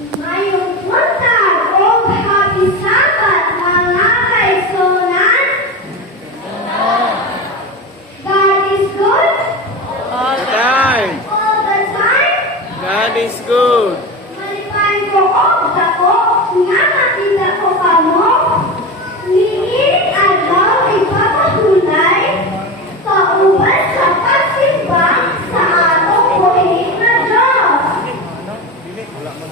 Mayong buntag o happy Sabbath, mga kaigsunan. God is good All the time. all the time. God is good. Malipay ko og dako, nga makita ko kamo. Liit adlaw ipapahulay, kauban sa pagsimbang sa atong buhi na Diyos.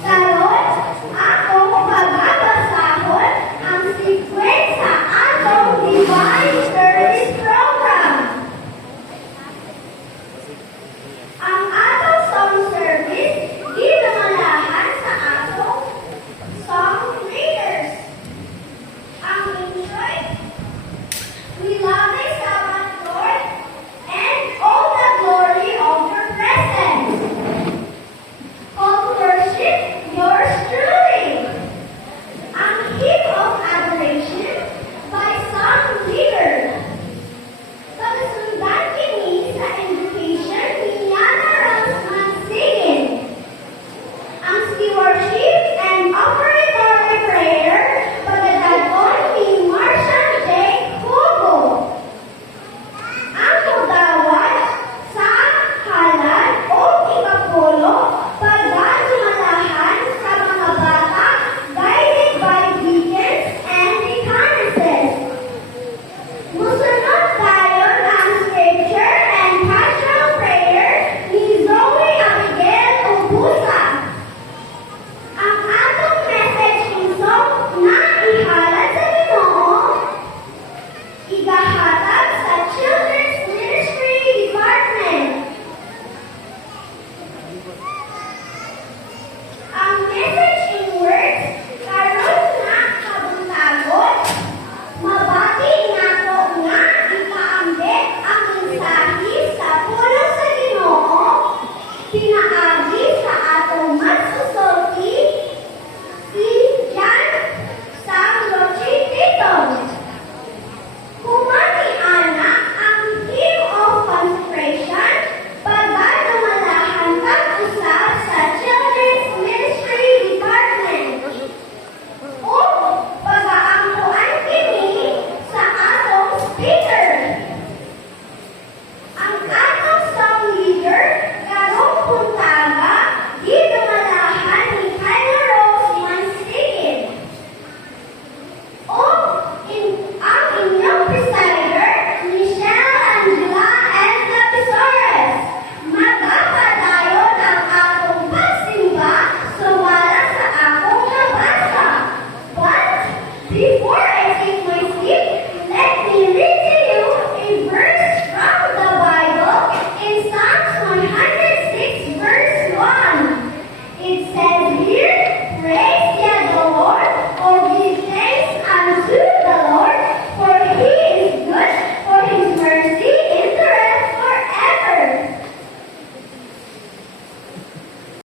Karon, akong pagbabasahon ang sequence sa atong Divine Service Program. Ang atong song service ginamalahan sa atong song leaders. Ang introy, we love thy Sabbath, Lord, and all the glory of your presence. Call to worship, yours truly. Ang hymn of adoration by song leader. Pagkasundan kini sa invitation ni Yana Rosman Sigin. Ang steward